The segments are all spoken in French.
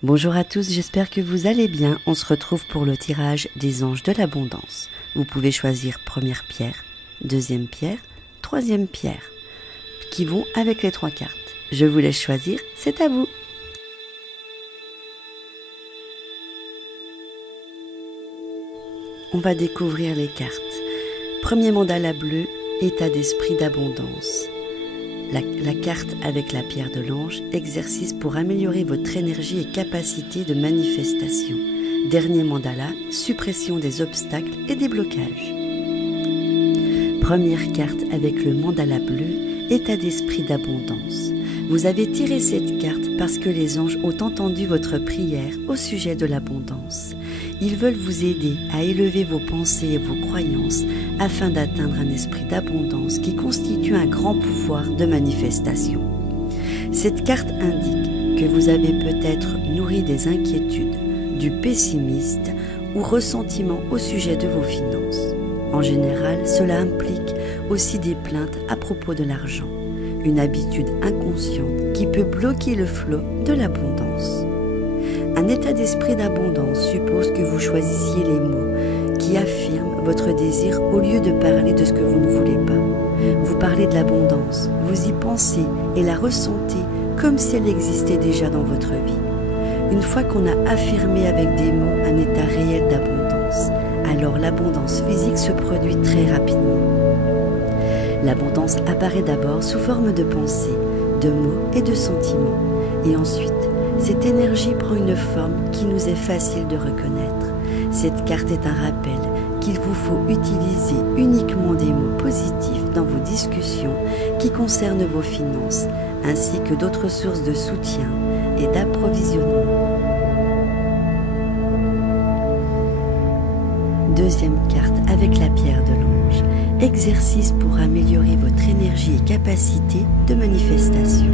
Bonjour à tous, j'espère que vous allez bien. On se retrouve pour le tirage des anges de l'abondance. Vous pouvez choisir première pierre, deuxième pierre, troisième pierre, qui vont avec les 3 cartes. Je vous laisse choisir, c'est à vous. On va découvrir les cartes. Premier mandala bleu, état d'esprit d'abondance. La carte avec la pierre de l'ange, exercice pour améliorer votre énergie et capacité de manifestation. Dernier mandala, suppression des obstacles et des blocages. Première carte avec le mandala bleu, état d'esprit d'abondance. Vous avez tiré cette carte parce que les anges ont entendu votre prière au sujet de l'abondance. Ils veulent vous aider à élever vos pensées et vos croyances afin d'atteindre un esprit d'abondance qui constitue un grand pouvoir de manifestation. Cette carte indique que vous avez peut-être nourri des inquiétudes, du pessimisme ou ressentiment au sujet de vos finances. En général, cela implique aussi des plaintes à propos de l'argent, une habitude inconsciente qui peut bloquer le flot de l'abondance. Un état d'esprit d'abondance suppose que vous choisissiez les mots qui affirment votre désir au lieu de parler de ce que vous ne voulez pas. Vous parlez de l'abondance, vous y pensez et la ressentez comme si elle existait déjà dans votre vie. Une fois qu'on a affirmé avec des mots un état réel d'abondance, alors l'abondance physique se produit très rapidement. L'abondance apparaît d'abord sous forme de pensées, de mots et de sentiments, et ensuite, cette énergie prend une forme qui nous est facile de reconnaître. Cette carte est un rappel qu'il vous faut utiliser uniquement des mots positifs dans vos discussions qui concernent vos finances, ainsi que d'autres sources de soutien et d'approvisionnement. Deuxième carte avec la pierre de l'ange. Exercice pour améliorer votre énergie et capacité de manifestation.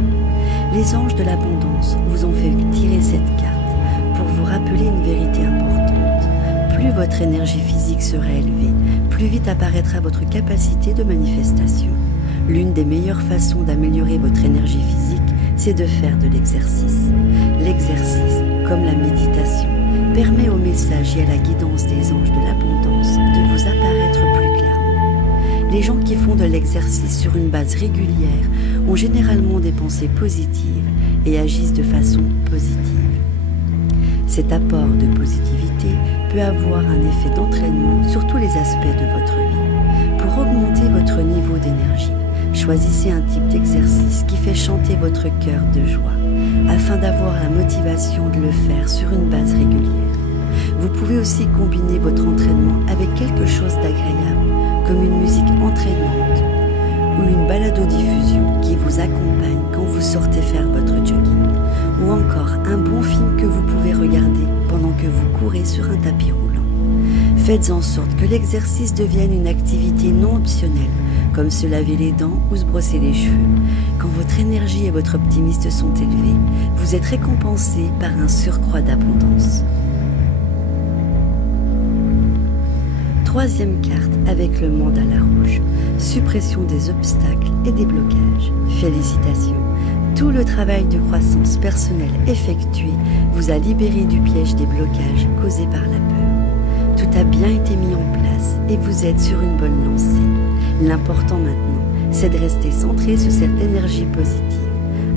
Les anges de l'abondance vous ont fait tirer cette carte pour vous rappeler une vérité importante. Plus votre énergie physique sera élevée, plus vite apparaîtra votre capacité de manifestation. L'une des meilleures façons d'améliorer votre énergie physique, c'est de faire de l'exercice. L'exercice, comme la méditation, permet au message et à la guidance des anges de l'abondance de vous apparaître plus clairement. Les gens qui font de l'exercice sur une base régulière ont généralement des pensées positives et agissent de façon positive. Cet apport de positivité peut avoir un effet d'entraînement sur tous les aspects de votre vie. Pour augmenter votre niveau d'énergie, choisissez un type d'exercice qui fait chanter votre cœur de joie, afin d'avoir la motivation de le faire sur une base régulière. Vous pouvez aussi combiner votre entraînement avec quelque chose d'agréable, comme une musique entraînante ou une balado-diffusion qui vous accompagne quand vous sortez faire votre jogging, ou encore un bon film que vous pouvez regarder pendant que vous courez sur un tapis roulant. Faites en sorte que l'exercice devienne une activité non optionnelle, comme se laver les dents ou se brosser les cheveux. Quand votre énergie et votre optimisme sont élevés, vous êtes récompensé par un surcroît d'abondance. Troisième carte avec le mandala rouge, suppression des obstacles et des blocages. Félicitations, tout le travail de croissance personnelle effectué vous a libéré du piège des blocages causés par la peur. Tout a bien été mis en place et vous êtes sur une bonne lancée. L'important maintenant, c'est de rester centré sur cette énergie positive.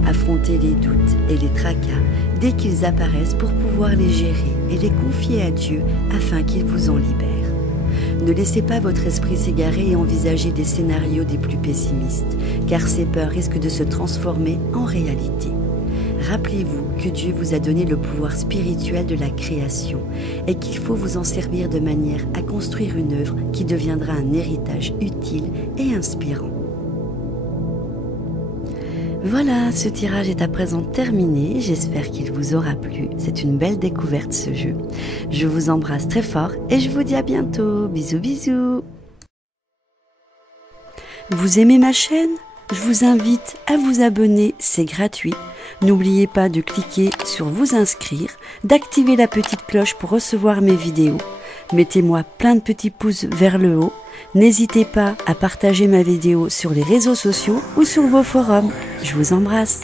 Affronter les doutes et les tracas dès qu'ils apparaissent pour pouvoir les gérer et les confier à Dieu afin qu'il vous en libère. Ne laissez pas votre esprit s'égarer et envisager des scénarios des plus pessimistes, car ces peurs risquent de se transformer en réalité. Rappelez-vous que Dieu vous a donné le pouvoir spirituel de la création et qu'il faut vous en servir de manière à construire une œuvre qui deviendra un héritage utile et inspirant. Voilà, ce tirage est à présent terminé, j'espère qu'il vous aura plu, c'est une belle découverte ce jeu. Je vous embrasse très fort et je vous dis à bientôt, bisous bisous. Vous aimez ma chaîne? Je vous invite à vous abonner, c'est gratuit. N'oubliez pas de cliquer sur vous inscrire, d'activer la petite cloche pour recevoir mes vidéos. Mettez-moi plein de petits pouces vers le haut. N'hésitez pas à partager ma vidéo sur les réseaux sociaux ou sur vos forums. Je vous embrasse.